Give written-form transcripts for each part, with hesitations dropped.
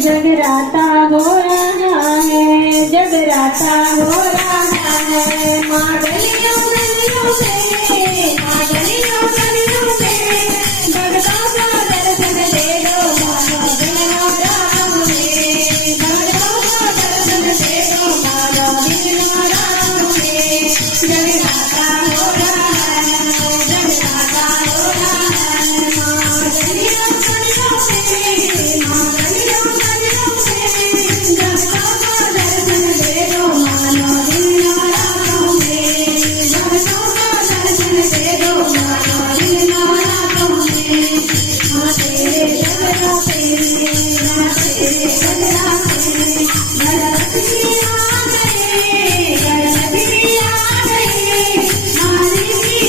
जगराता हो रहा है, जगराता हो रहा है। माँ गलियों गलियों में, माँ गलियों गलियों में भक्तों को दर्शन दे दो मानो दिन रात में। भक्तों को दर्शन दे दो मानो दिन रात में। जगराता हो रहा है, जगराता हो रहा है। माँ गलियों गलियों में, माँ गलियों गलियों में भक्तों को दर्शन दे दो मानो दिन रात में। भक्तों को दर्शन दे दो मानो दिन रात में। माँ तेरे जगराते में, माँ तेरे जगराते में गणपति आ गए, गणपति आ गए। मारी की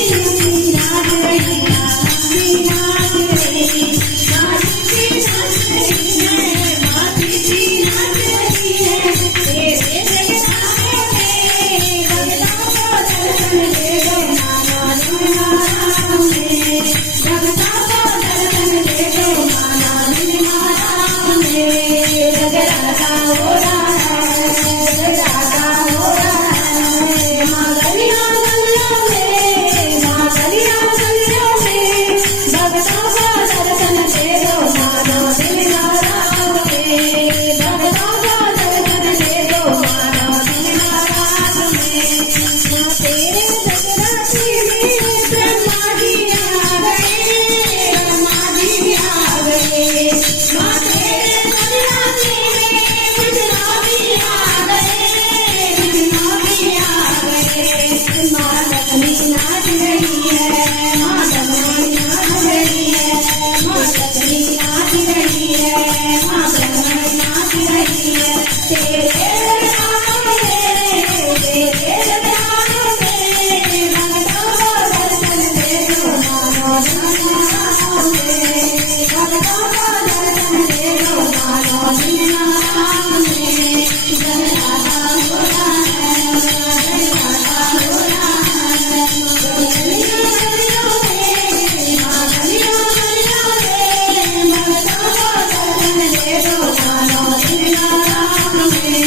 नाच रही, मारी नाच रही, मारी की नाच रही है, मारी की नाच रही है। तेरे जगराते में भक्तों को दर्शन दे दो मानो दिन रात में। भक्तों को दर्शन दे दो मानो दिन रात में। जगराता हो रहा है, जगराता हो रहा है। माँ गलियों गलियों में, माँ गलियों गलियों में भक्तों को दर्शन दे दो मानो दिन रात में। भक्तों को दर्शन दे दो मानो दिन रात में। माँ तेरे जगराते में ब्रह्मा जी आ गए, ब्रह्मा जी आ गए। माँ तेरे जगराते में विष्णु भी आ गए, विष्णु भी आ गए। माँ लक्ष्मी नाच रही है, माँ लक्ष्मी नाच रही है, माँ लक्ष्मी नाच रही है, माँ लक्ष्मी नाच रही है। तेरे जगराते में, तेरे जगराते में भक्तों को दर्शन दे दो मानो दिन रात में। भक्तों को दर्शन दे दो मानो दिन रात में। जगराता हो रहा है, जगराता हो रहा है। गलियों गलियों में, माँ गलियों गलियों में भक्तों को दर्शन दे दो मानो दिन रात में।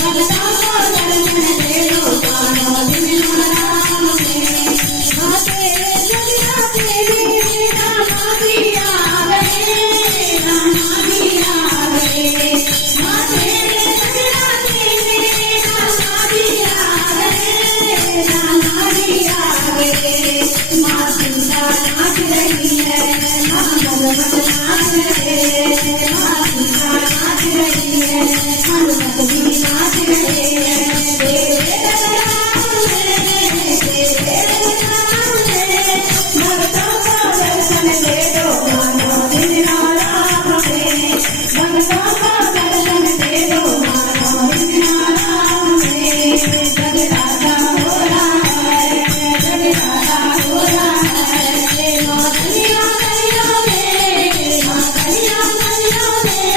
भक्तों को दर्शन दे दो मानो दिन रात में। माँ तेरे जगराते में रामा भी आ गए, रामा भी आ गए। माँ तेरे जगराते में रामा भी आ गए, रामा भी आ गए। माँ सीता नाच रही है, माँ हनुमत नाच रहे, माँ सीता नाच रही है, हनुमत भी नाच रहे हैं। तेरे जगराते में, तेरे जगराते में भक्तों को दर्शन दे दो मानो दिन रात में। भक्तों को दर्शन दे दो मानो दिन रात में। जगराता हो रहा है, जगराता हो रहा है। माँ गलियों गलियों में, माँ गलियों गलियों में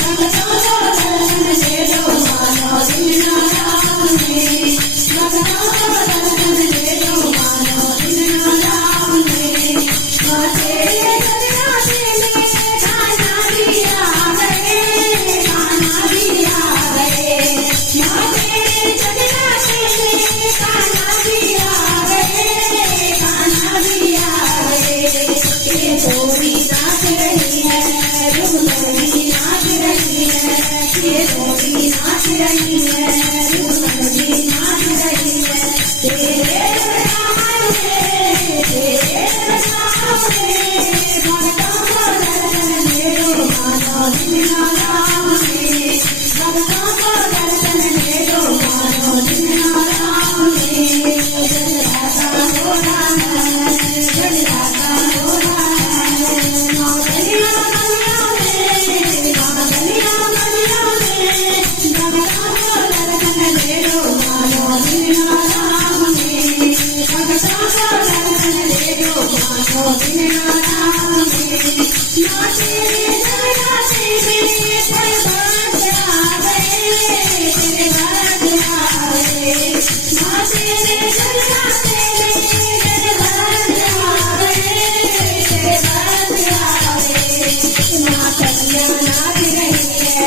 भक्तों को दर्शन दे दो मानो दिन रात में। भक्तों को दर्शन दे दो मानो दिन रात में। माँ तेरे जगराते में कान्हा भी आ गए, कान्हा भी आ गए। माँ तेरे जगराते में कान्हा भी आ गए, कान्हा भी आ गए। ये गोरी नाच रही है, रुक्मणी नाच रही है, ये गोरी नाच रही है, रुक्मणी नाच रही है। तेरे जगराते में, तेरे जगराते में भक्तों को दर्शन दे दो मानो दिन रात में। भक्तों को दर्शन दे दो मानो दिन रात में। जगराता हो रहा है, जगराता हो रहा है। माँ गलियों गलियों में, माँ गलियों गलियों में भक्तों को दर्शन दे दो मानो दिन रात में। भक्तों को दर्शन दे दो मानो दिन रात में। माँ तेरे जगराते में तेरे भक्त आ गए, तेरे भक्त आ गए। माँ तेरे जगराते में तेरे भक्त आ गए, तेरे भक्त आ गए। माँ कलियाँ नाच रही है,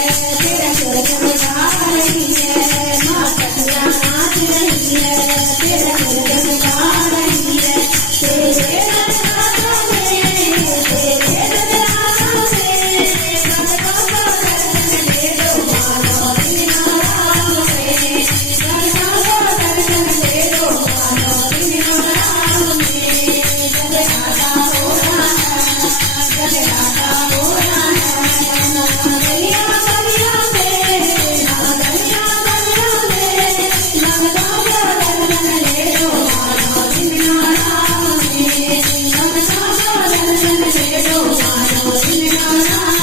मानो दिन गाना